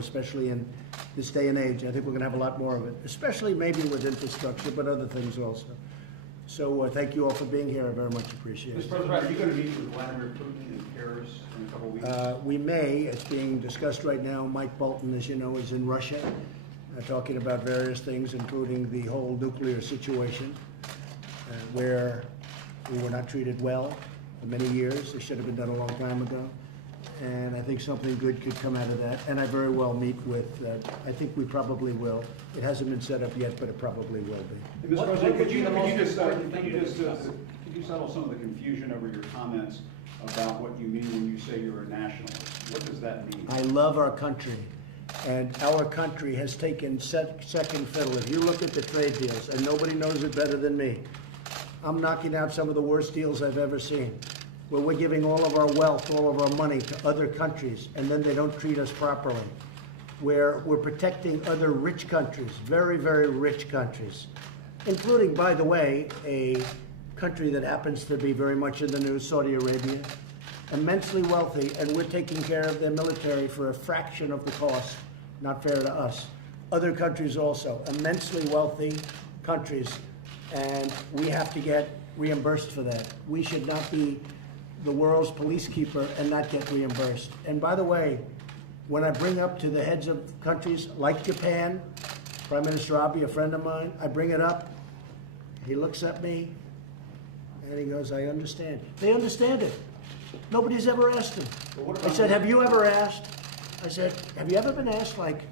especially in this day and age. I think we're going to have a lot more of it, especially maybe with infrastructure, but other things also. So thank you all for being here. I very much appreciate it. Mr. President, are you going to meet with Vladimir Putin in Paris in a couple of weeks? We may. It's being discussed right now. Mike Bolton, as you know, is in Russia, talking about various things, including the whole nuclear situation, where we were not treated well for many years. It should have been done a long time ago. And I think something good could come out of that. And I very well meet with, I think we probably will. It hasn't been set up yet, but it probably will be. Mr. President, could you settle some of the confusion over your comments about what you mean when you say you're a nationalist? What does that mean? I love our country. And our country has taken second fiddle. If you look at the trade deals, and nobody knows it better than me, I'm knocking out some of the worst deals I've ever seen, where we're giving all of our wealth, all of our money to other countries, and then they don't treat us properly. Where we're protecting other rich countries, very, very rich countries, including, by the way, a country that happens to be very much in the news, Saudi Arabia, immensely wealthy, and we're taking care of their military for a fraction of the cost. Not fair to us. Other countries also, immensely wealthy countries, and we have to get reimbursed for that. We should not be the world's police keeper and not get reimbursed. And by the way, when I bring up to the heads of countries like Japan, Prime Minister Abe, a friend of mine, I bring it up, he looks at me, and he goes, I understand. They understand it. Nobody's ever asked him. I said, have you ever asked? I said, have you ever been asked, like,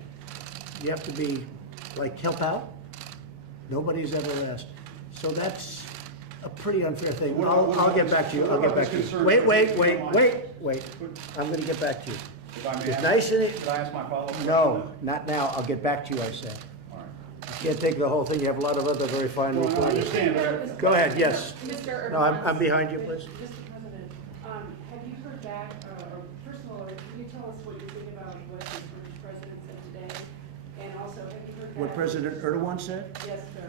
you have to be, like, help out? Nobody's ever asked. So that's a pretty unfair thing. I'll get back to you. I'll get back to you. Wait. I'm going to get back to you. If I may It's nice and Could I ask my follow-up? No, not now. I'll get back to you, I said. All right. You can't take the whole thing. You have a lot of other very fine Well, I reporters. understand. Go ahead, yes. Mr. No, I'm behind you, please. Mr. President, have you heard back, or first of all, can you tell us what you think about what the British president said today? And also, have you heard back? What President Erdogan said? Yes, sir.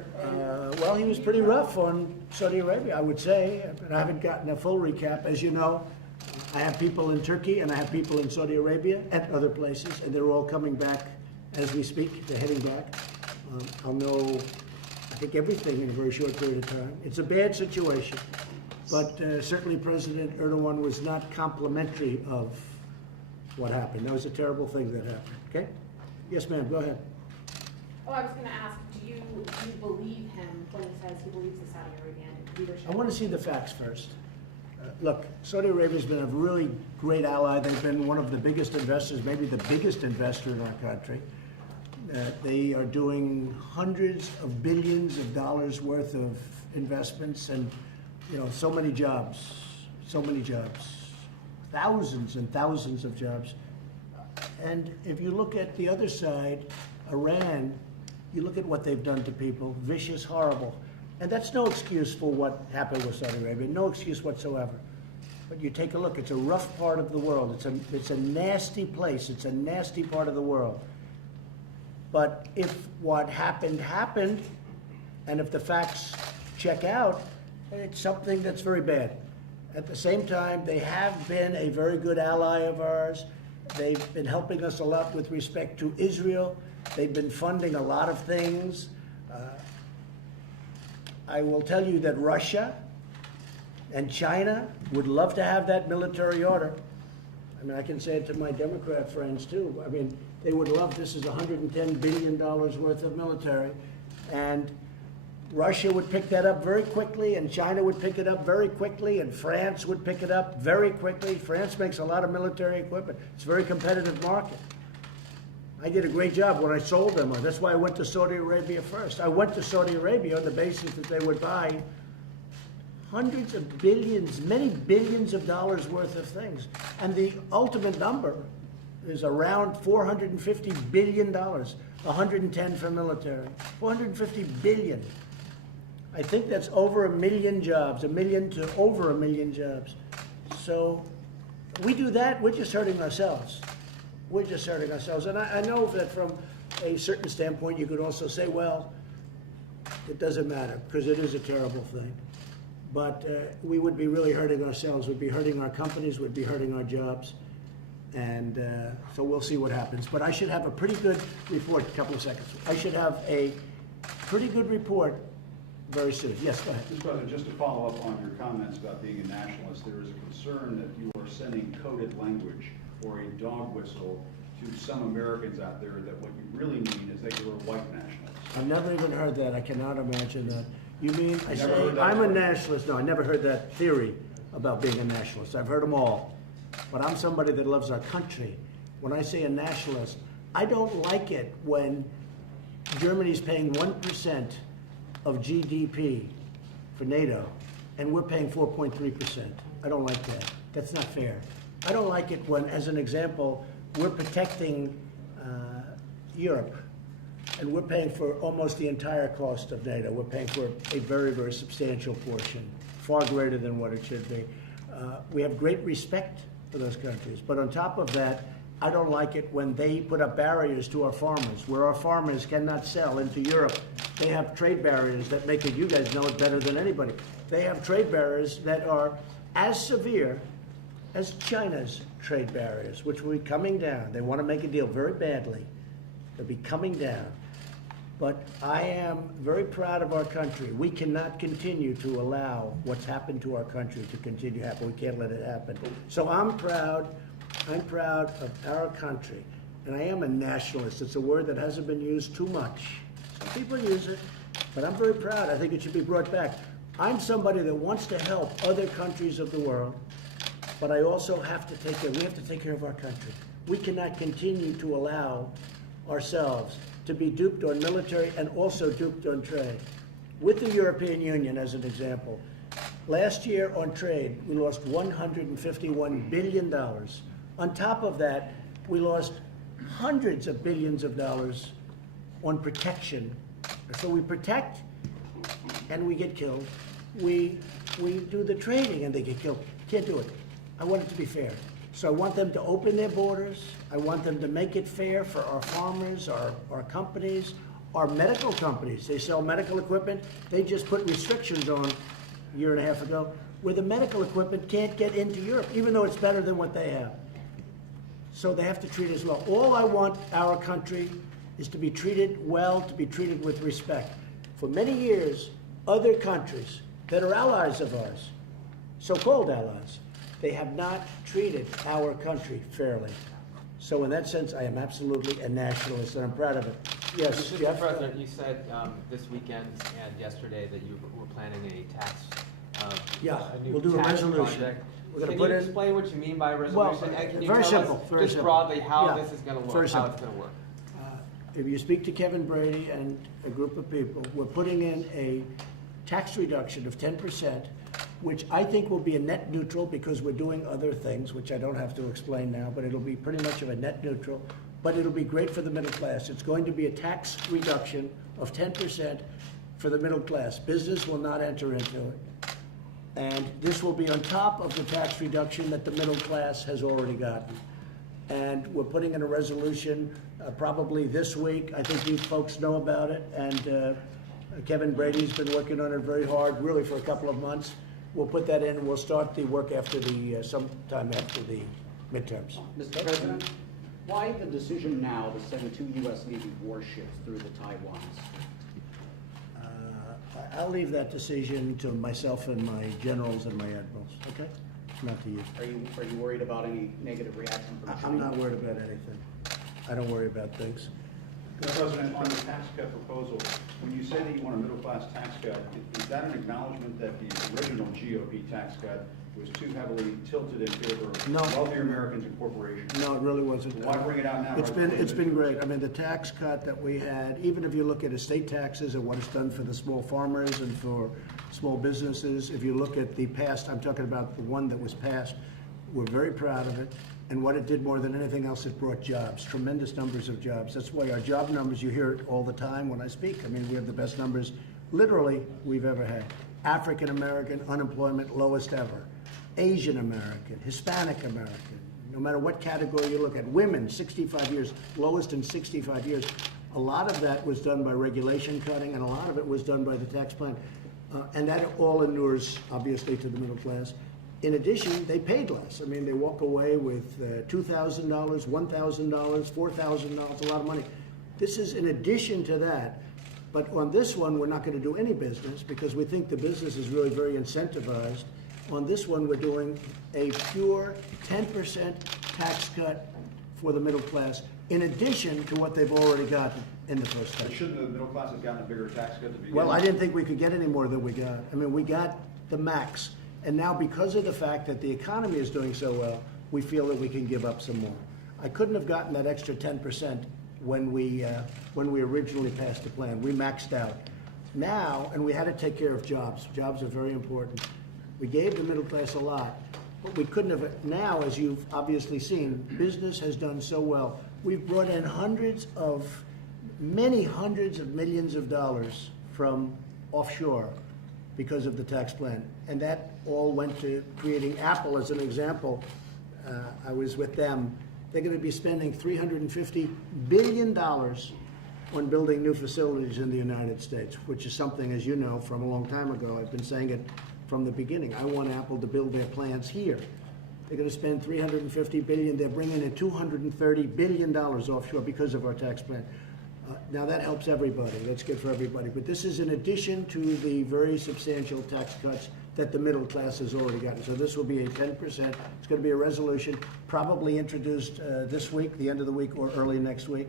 Well, he was pretty rough on Saudi Arabia, I would say. And I haven't gotten a full recap. As you know, I have people in Turkey and I have people in Saudi Arabia and other places, and they're all coming back as we speak. They're heading back. I'll know, I think, everything in a very short period of time. It's a bad situation, but certainly President Erdogan was not complimentary of what happened. That was a terrible thing that happened. Okay? Yes, ma'am. Go ahead. Oh, I was going to ask, do you believe him when he says he believes the Saudi Arabian leadership? I want to see the facts first. Look, Saudi Arabia's been a really great ally. They've been one of the biggest investors, maybe the biggest investor in our country. They are doing hundreds of billions of dollars worth of investments, and so many jobs, thousands and thousands of jobs. And if you look at the other side, Iran, you look at what they've done to people, vicious, horrible. And that's no excuse for what happened with Saudi Arabia, no excuse whatsoever. But you take a look, it's a rough part of the world. It's a nasty place, it's a nasty part of the world. But if what happened, and if the facts check out, it's something that's very bad. At the same time, they have been a very good ally of ours. They've been helping us a lot with respect to Israel. They've been funding a lot of things. I will tell you that Russia and China would love to have that military order. I mean, I can say it to my Democrat friends too. I mean, they would love, this is $110 billion worth of military. And Russia would pick that up very quickly, and China would pick it up very quickly, and France would pick it up very quickly. France makes a lot of military equipment. It's a very competitive market. I did a great job when I sold them. That's why I went to Saudi Arabia first. I went to Saudi Arabia on the basis that they would buy hundreds of billions, many billions of dollars worth of things. And the ultimate number is around $450 billion, 110 for military, 450 billion. I think that's over 1 million jobs, 1 million to over 1 million jobs. So we do that, we're just hurting ourselves. We're just hurting ourselves. And I know that from a certain standpoint, you could also say, well, it doesn't matter, because it is a terrible thing. But we would be really hurting ourselves. We'd be hurting our companies. We'd be hurting our jobs. And so we'll see what happens. But I should have a pretty good report, a couple of seconds. I should have a pretty good report very soon. Yes, go ahead. Mr. President, just to follow up on your comments about being a nationalist, there is a concern that you are sending coded language or a dog whistle to some Americans out there that what you really mean is that you're a white nationalist. I've never even heard that. I cannot imagine that. You mean I Never say heard that I'm a word? nationalist? No, I never heard that theory about being a nationalist. I've heard them all. But I'm somebody that loves our country. When I say a nationalist, I don't like it when Germany's paying 1% of GDP for NATO, and we're paying 4.3%. I don't like that. That's not fair. I don't like it when, as an example, we're protecting Europe, and we're paying for almost the entire cost of NATO. We're paying for a very, very substantial portion, far greater than what it should be. We have great respect for those countries, but on top of that, I don't like it when they put up barriers to our farmers, where our farmers cannot sell into Europe. They have trade barriers that make it, you guys know it better than anybody. They have trade barriers that are as severe as China's trade barriers, which will be coming down. They want to make a deal very badly. They'll be coming down. But I am very proud of our country. We cannot continue to allow what's happened to our country to continue to happen. We can't let it happen. So I'm proud of our country. And I am a nationalist. It's a word that hasn't been used too much. Some people use it, but I'm very proud. I think it should be brought back. I'm somebody that wants to help other countries of the world, but I also have to take care, we have to take care of our country. We cannot continue to allow ourselves to be duped on military and also duped on trade. With the European Union, as an example, last year on trade, we lost $151 billion. On top of that, we lost hundreds of billions of dollars on protection. So we protect and we get killed. We do the trading and they get killed. Can't do it. I want it to be fair. So I want them to open their borders. I want them to make it fair for our farmers, our companies, our medical companies. They sell medical equipment. They just put restrictions on a year and a half ago where the medical equipment can't get into Europe, even though it's better than what they have. So they have to treat us well. All I want our country is to be treated well, to be treated with respect. For many years, other countries that are allies of ours, so-called allies, they have not treated our country fairly. So in that sense, I am absolutely a nationalist, and I'm proud of it. Yes, Mr. Jeff? President, you said this weekend and yesterday that you were planning a tax. Yeah, new we'll do a tax resolution. project. We're gonna Can put you in- explain what you mean by a Well, resolution? And can you very tell simple, us very just simple. broadly how Yeah, this is going to very work, how simple. it's going to work? If you speak to Kevin Brady and a group of people, we're putting in a tax reduction of 10%, which I think will be a net neutral because we're doing other things, which I don't have to explain now, but it'll be pretty much of a net neutral, but it'll be great for the middle class. It's going to be a tax reduction of 10% for the middle class. Business will not enter into it. And this will be on top of the tax reduction that the middle class has already gotten. And we're putting in a resolution probably this week. I think you folks know about it. And Kevin Brady's been working on it very hard, really for a couple of months. We'll put that in and we'll start the work after the, sometime after the midterms. Mr. President, why the decision now to send 2 U.S. Navy warships through the Taiwan Strait? I'll leave that decision to myself and my generals and my admirals, okay? Not to you. Are you worried about any negative reaction from China? I'm not worried about anything. I don't worry about things. Mr. President, on the tax cut proposal, when you say that you want a middle-class tax cut, is that an acknowledgement that the original GOP tax cut was too heavily tilted in favor of No. wealthier Americans and corporations? No, it really wasn't. Why bring it out now? It's been great. I mean, the tax cut that we had, even if you look at estate taxes and what it's done for the small farmers and for small businesses, if you look at the past, I'm talking about the one that was passed, we're very proud of it. And what it did more than anything else, it brought jobs, tremendous numbers of jobs. That's why our job numbers, you hear it all the time when I speak. I mean, we have the best numbers, literally, we've ever had. African American unemployment, lowest ever. Asian American, Hispanic American, no matter what category you look at. Women, 65 years, lowest in 65 years. A lot of that was done by regulation cutting, and a lot of it was done by the tax plan. And that all inures, obviously, to the middle class. In addition, they paid less. I mean, they walk away with $2,000, $1,000, $4,000, a lot of money. This is in addition to that. But on this one, we're not going to do any business because we think the business is really very incentivized. On this one, we're doing a pure 10% tax cut for the middle class, in addition to what they've already gotten in the first But cut. shouldn't the middle class have gotten a bigger tax cut to begin with? Well, I didn't think we could get any more than we got. I mean, we got the max. And now because of the fact that the economy is doing so well, we feel that we can give up some more. I couldn't have gotten that extra 10% when we originally passed the plan. We maxed out. Now, and we had to take care of jobs. Jobs are very important. We gave the middle class a lot, but we couldn't have. Now, as you've obviously seen, business has done so well. We've brought in many hundreds of millions of dollars from offshore because of the tax plan. And that all went to creating Apple as an example. I was with them. They're going to be spending $350 billion on building new facilities in the United States, which is something, as you know, from a long time ago. I've been saying it from the beginning. I want Apple to build their plants here. They're going to spend $350 billion. They're bringing in $230 billion offshore because of our tax plan. Now that helps everybody. That's good for everybody. But this is in addition to the very substantial tax cuts that the middle class has already gotten. So this will be a 10%. It's going to be a resolution probably introduced this week, the end of the week, or early next week.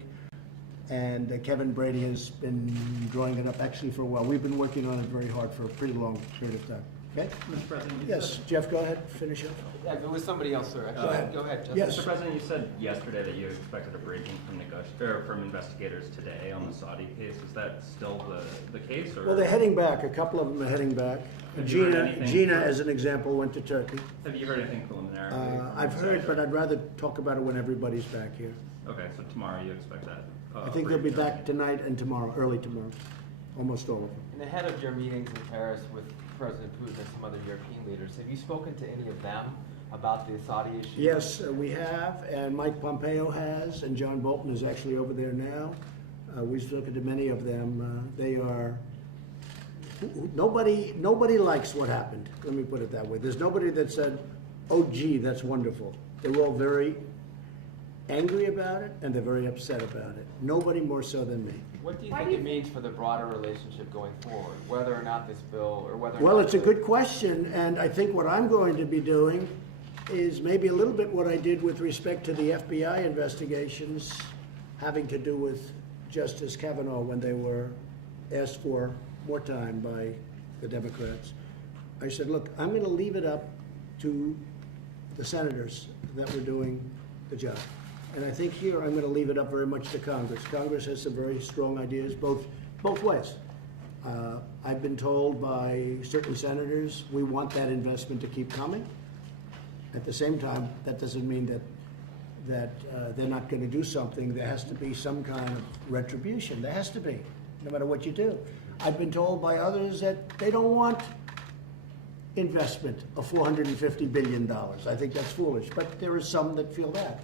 And Kevin Brady has been drawing it up actually for a while. We've been working on it very hard for a pretty long period of time. Okay? Mr. President, you Yes, Jeff, go ahead. Finish up. If it was somebody else, sir. Go ahead. Go ahead, Justin. Yes. Mr. President, you said yesterday that you expected a briefing from investigators today on the Saudi case. Is that still the case? Or? Well, they're heading back. A couple of them are heading back. Have you heard Gina, anything? as an example, went to Turkey. Have you heard anything preliminarily? I've heard, but I'd rather talk about it when everybody's back here. Okay, so tomorrow you expect that? I think they'll be briefing? back tonight and tomorrow, early tomorrow, almost all of them. And ahead of your meetings in Paris with President Putin and some other European leaders, have you spoken to any of them about the Saudi issue? Yes, we have, and Mike Pompeo has, and John Bolton is actually over there now. We've spoken to many of them. They are, nobody likes what happened, let me put it that way. There's nobody that said, oh gee, that's wonderful. They were all very angry about it, and they're very upset about it. Nobody more so than me. What do you think it means for the broader relationship going forward, whether or not this bill, or whether or Well, not it's a good question, and I think what I'm going to be doing is maybe a little bit what I did with respect to the FBI investigations having to do with Justice Kavanaugh when they were asked for more time by the Democrats. I said, look, I'm going to leave it up to the senators that were doing the job. And I think here I'm going to leave it up very much to Congress. Congress has some very strong ideas both ways. I've been told by certain senators we want that investment to keep coming. At the same time, that doesn't mean that they're not going to do something. There has to be some kind of retribution. There has to be, no matter what you do. I've been told by others that they don't want investment of $450 billion. I think that's foolish, but there are some that feel that.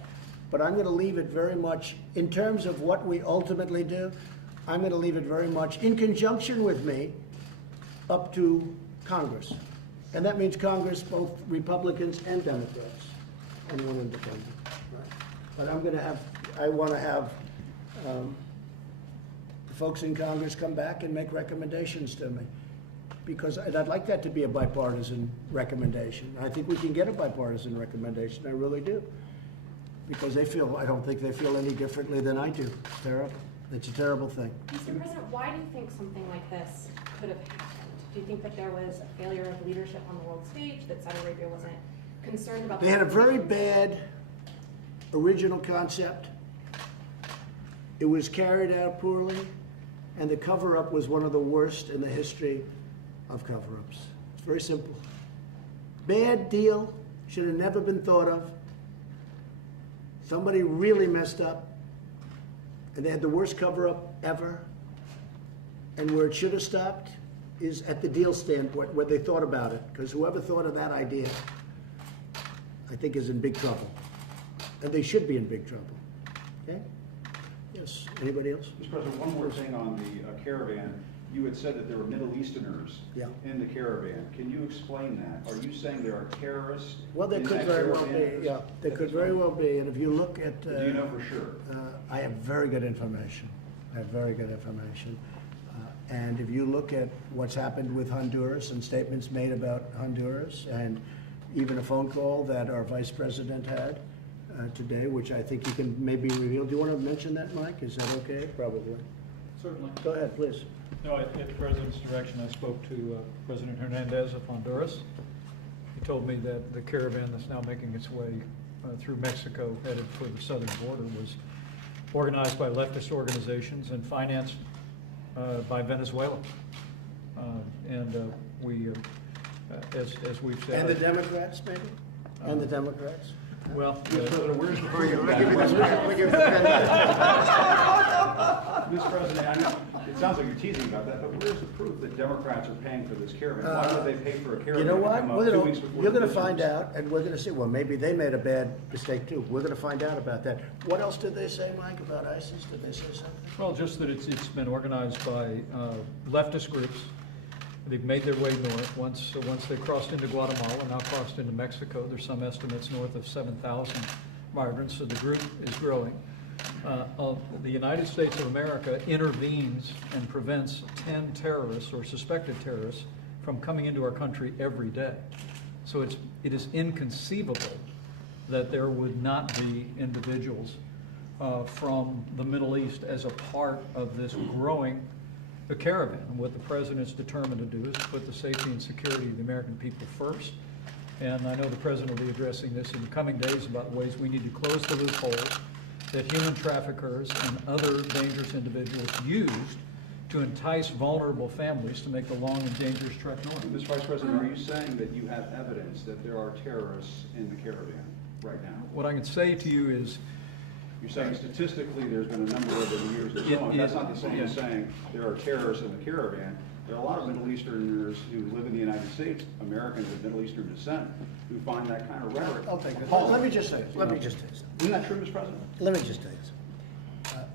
But I'm going to leave it very much, in terms of what we ultimately do, I'm going to leave it very much in conjunction with me up to Congress. And that means Congress, both Republicans and Democrats, and one independent. Right? But I want to have the folks in Congress come back and make recommendations to me. Because I'd like that to be a bipartisan recommendation. I think we can get a bipartisan recommendation, I really do. Because I don't think they feel any differently than I do. It's terrible. It's a terrible thing. Mr. President, why do you think something like this could have happened? Do you think that there was a failure of leadership on the world stage, that Saudi Arabia wasn't concerned about? They had a very bad original concept. It was carried out poorly, and the cover-up was one of the worst in the history of cover-ups. It's very simple. Bad deal, should have never been thought of. Somebody really messed up, and they had the worst cover-up ever. And where it should have stopped is at the deal standpoint, where they thought about it, because whoever thought of that idea, I think, is in big trouble. And they should be in big trouble. Okay? Yes, anybody else? Mr. President, one more thing on the caravan. you had said that there were Middle Easterners Yeah. in the caravan. Can you explain that? Are you saying there are terrorists? Well, there in could that very well caravan? be, yeah, there could very well be, and if you look at. Do you know for sure? I have very good information. I have very good information. And if you look at what's happened with Honduras and statements made about Honduras, and even a phone call that our vice president had today, which I think you can maybe reveal. Do you want to mention that, Mike? Is that okay? Probably. Certainly. Go ahead, please. No, at the President's direction, I spoke to President Hernandez of Honduras. He told me that the caravan that's now making its way through Mexico, headed for the southern border, was organized by leftist organizations and financed by Venezuela. We, as we've said. And the Democrats, maybe? And the Democrats? Well, Where's the proof of I'll give you this that? pen. I'll give you the pen. Mr. President, I know, it sounds like you're teasing about that, but where's the proof that Democrats are paying for this caravan? Why would they pay for a caravan? You know to what? come up We're 2 gonna, weeks before you're the gonna visitors? find out, and we're gonna see, well, maybe they made a bad mistake too. We're gonna find out about that. What else did they say, Mike, about ISIS? Did they say something? well, just that it's been organized by leftist groups. They've made their way north. Once they crossed into Guatemala, now crossed into Mexico. There's some estimates north of 7,000 migrants, so the group is growing. The United States of America intervenes and prevents 10 terrorists or suspected terrorists from coming into our country every day. So it is inconceivable that there would not be individuals from the Middle East as a part of this growing caravan. And what the President's determined to do is put the safety and security of the American people first. And I know the President will be addressing this in the coming days about ways we need to close the loopholes that human traffickers and other dangerous individuals used to entice vulnerable families to make the long and dangerous trek north. Mr. Vice President, are you saying that you have evidence that there are terrorists in the caravan right now? What I can say to you is, You're saying statistically there's been a number of them years and so on. That's not the same as saying there are terrorists in the caravan. There are a lot of Middle Easterners who live in the United States, Americans of Middle Eastern descent, who find that kind of rhetoric. I'll take it. appalling. Let me just say something. Isn't that true, Mr. President? Let me just tell you something.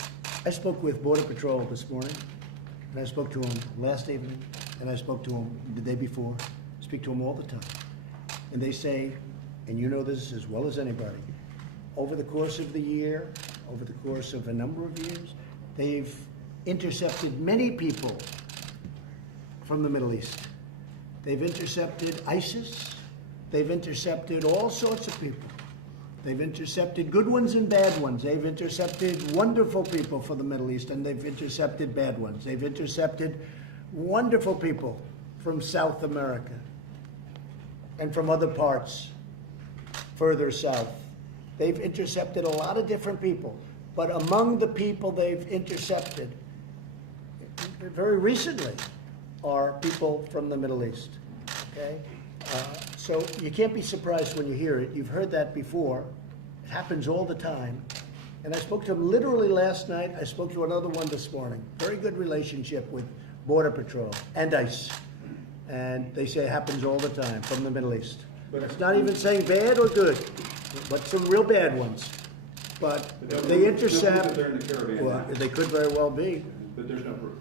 I spoke with Border Patrol this morning, and I spoke to them last evening, and I spoke to them the day before. I speak to them all the time. And they say, and you know this as well as anybody, over the course of the year, over the course of a number of years, they've intercepted many people from the Middle East. They've intercepted ISIS. They've intercepted all sorts of people. They've intercepted good ones and bad ones. They've intercepted wonderful people from the Middle East, and they've intercepted bad ones. They've intercepted wonderful people from South America and from other parts further south. They've intercepted a lot of different people, but among the people they've intercepted very recently are people from the Middle East, okay? So you can't be surprised when you hear it. You've heard that before. It happens all the time. And I spoke to him literally last night. I spoke to another one this morning. Very good relationship with Border Patrol and ICE. And they say it happens all the time from the Middle East. But it's not even saying bad or good, but some real bad ones. But they intercept. They're in the caravan Well, now. they could very well be. But there's no proof.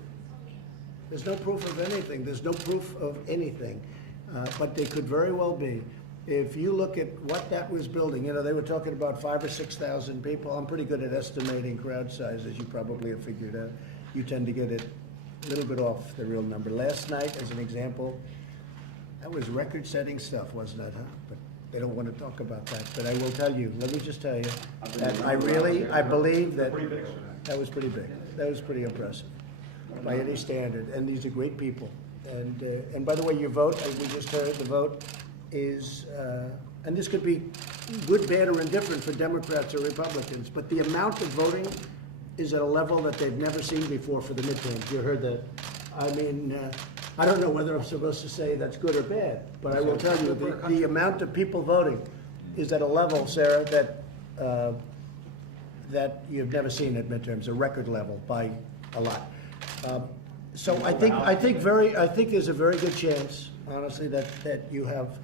There's no proof of anything. There's no proof of anything. But they could very well be. If you look at what that was building, you know, they were talking about 5,000 or 6,000 people. I'm pretty good at estimating crowd size, as you probably have figured out. You tend to get it a little bit off the real number. Last night, as an example, that was record-setting stuff, wasn't it, huh? But they don't want to talk about that. But I will tell you, let me just tell you, that I believe that Pretty big, sir. that was pretty big. That was pretty impressive by any standard. And these are great people. And by the way, your vote, as we just heard, the vote is, and this could be good, bad, or indifferent for Democrats or Republicans, but the amount of voting is at a level that they've never seen before for the midterms. You heard that. I mean, I don't know whether I'm supposed to say that's good or bad, but I will tell you, the amount of people voting is at a level, Sarah, that you've never seen at midterms, a record level by a lot. So I think there's a very good chance, honestly, that you have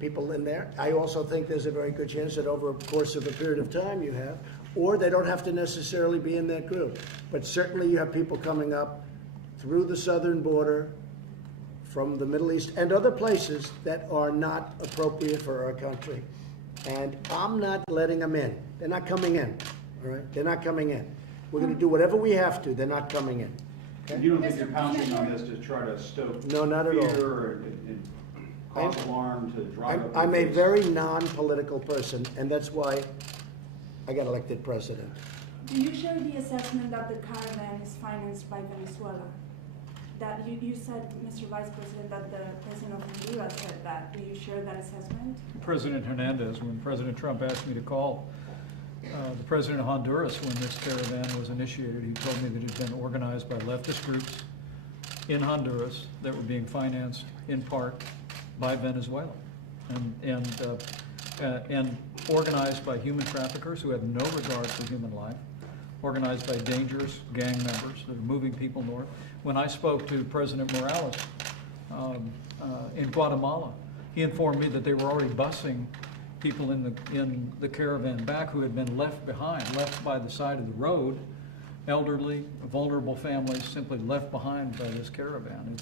people in there. I also think there's a very good chance that over a course of a period of time you have, or they don't have to necessarily be in that group. But certainly you have people coming up through the southern border from the Middle East and other places that are not appropriate for our country. And I'm not letting them in. They're not coming in, all right? They're not coming in. We're going to do whatever we have to. They're not coming in. And you don't think you're pouncing on this to try to stoke No, not at all. fear and cause alarm to drive up? I'm the a base? very non-political person, and that's why I got elected president. Do you share the assessment that the caravan is financed by Venezuela? That you said, Mr. Vice President, that the President of Honduras said that. Do you share that assessment? President Hernandez, when President Trump asked me to call the President of Honduras when this caravan was initiated, he told me that it had been organized by leftist groups in Honduras that were being financed in part by Venezuela, and organized by human traffickers who have no regard for human life, organized by dangerous gang members that are moving people north. When I spoke to President Morales in Guatemala, he informed me that they were already busing people in the caravan back who had been left behind, left by the side of the road, elderly, vulnerable families simply left behind by this caravan.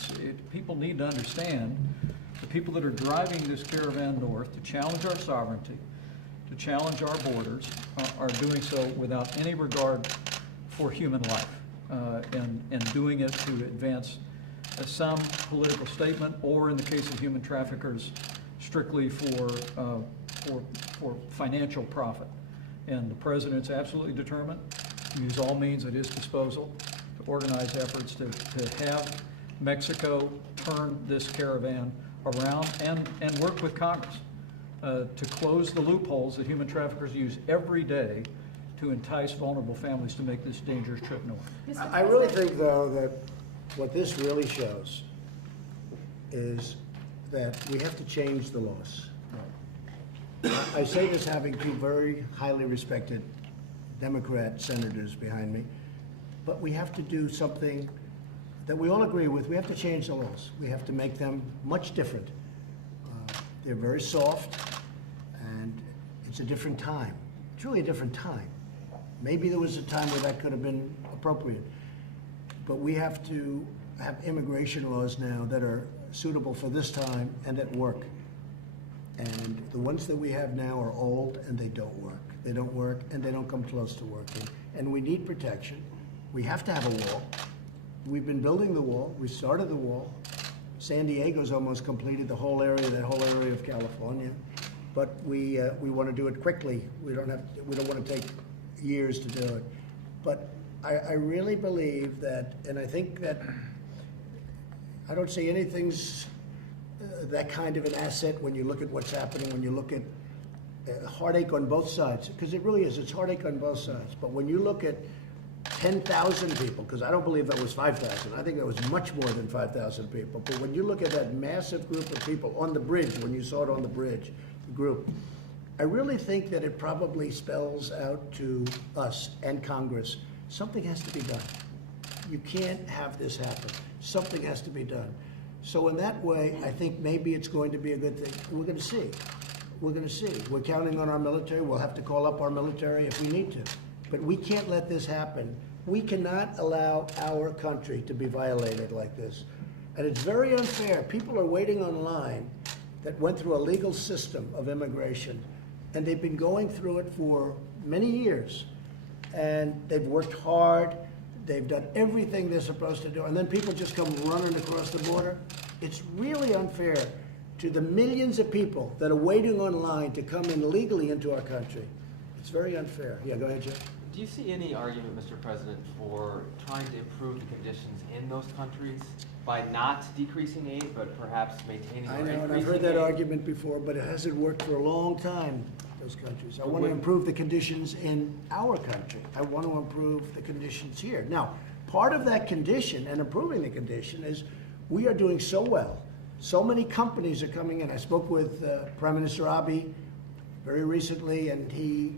People need to understand the people that are driving this caravan north to challenge our sovereignty, to challenge our borders, are doing so without any regard for human life, and doing it to advance some political statement, or in the case of human traffickers, strictly for financial profit. And the President's absolutely determined to use all means at his disposal to organize efforts to have Mexico turn this caravan around and work with Congress to close the loopholes that human traffickers use every day to entice vulnerable families to make this dangerous trip north. I really think, though, that what this really shows is that we have to change the laws. I say this having two very highly respected Democrat senators behind me, but we have to do something that we all agree with. We have to change the laws. We have to make them much different. They're very soft, and it's a different time. It's really a different time. Maybe there was a time where that could have been appropriate, but we have to have immigration laws now that are suitable for this time and that work. And the ones that we have now are old and they don't work. They don't work and they don't come close to working. And we need protection. We have to have a wall. We've been building the wall. We started the wall. San Diego's almost completed, the whole area, that whole area of California. But we want to do it quickly. We don't want to take years to do it. But I really believe that, and I think that I don't see anything's that kind of an asset when you look at what's happening, when you look at heartache on both sides, because it really is, it's heartache on both sides. But when you look at 10,000 people, because I don't believe that was 5,000, I think that was much more than 5,000 people. But when you look at that massive group of people on the bridge, when you saw it on the bridge, the group, I really think that it probably spells out to us and Congress, something has to be done. You can't have this happen. Something has to be done. So in that way, I think maybe it's going to be a good thing. We're going to see. We're going to see. We're counting on our military. We'll have to call up our military if we need to. But we can't let this happen. We cannot allow our country to be violated like this. And it's very unfair. People are waiting online that went through a legal system of immigration, and they've been going through it for many years. And they've worked hard. They've done everything they're supposed to do, and then people just come running across the border. It's really unfair to the millions of people that are waiting online to come in legally into our country. It's very unfair. Yeah, go ahead, Jeff. Do you see any argument, Mr. President, for trying to improve the conditions in those countries by not decreasing aid, but perhaps maintaining or I increasing know, aid? and I've heard that argument before, but it hasn't worked for a long time, those countries. I want to improve the conditions in our country. I want to improve the conditions here. Now, part of that condition and improving the condition is we are doing so well. So many companies are coming in. I spoke with Prime Minister Abiy very recently, and he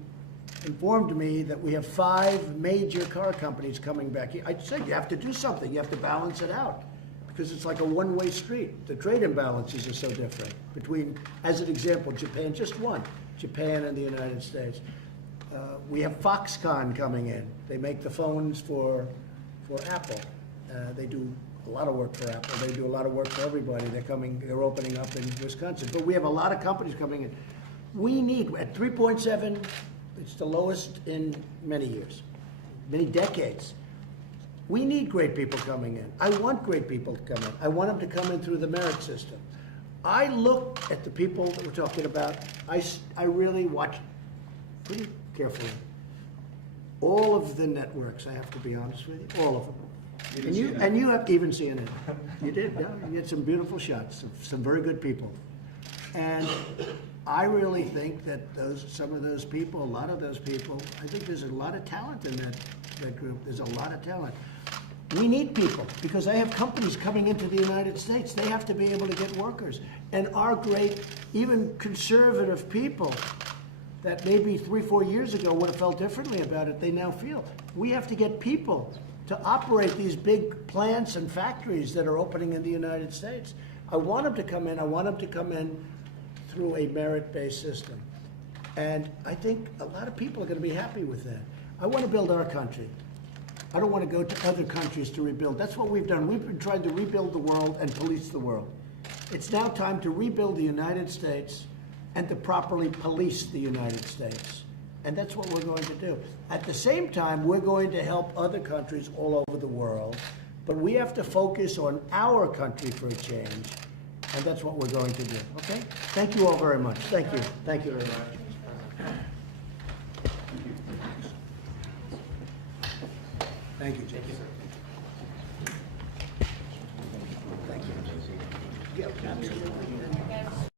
informed me that we have 5 major car companies coming back. I said, you have to do something. You have to balance it out, because it's like a one-way street. The trade imbalances are so different between, as an example, Japan, just one, Japan and the United States. We have Foxconn coming in. They make the phones for Apple. They do a lot of work for Apple. They do a lot of work for everybody. They're opening up in Wisconsin. But we have a lot of companies coming in. We need, at 3.7, it's the lowest in many years, many decades. We need great people coming in. I want great people to come in. I want them to come in through the merit system. I look at the people that we're talking about. I really watch pretty carefully all of the networks, I have to be honest with you, all of them. And you have even CNN. You did, yeah. You had some beautiful shots of some very good people. And I really think that some of those people, a lot of those people, I think there's a lot of talent in that group. There's a lot of talent. We need people because I have companies coming into the United States. They have to be able to get workers. And our great, even conservative people that maybe 3-4 years ago would have felt differently about it, they now feel. We have to get people to operate these big plants and factories that are opening in the United States. I want them to come in. I want them to come in through a merit-based system. And I think a lot of people are going to be happy with that. I want to build our country. I don't want to go to other countries to rebuild. That's what we've done. We've been trying to rebuild the world and police the world. It's now time to rebuild the United States and to properly police the United States. And that's what we're going to do. At the same time, we're going to help other countries all over the world, but we have to focus on our country for a change, and that's what we're going to do, okay? Thank you all very much. Thank you. Thank you very much. Thank you, Jim. Thank you. Yeah, absolutely.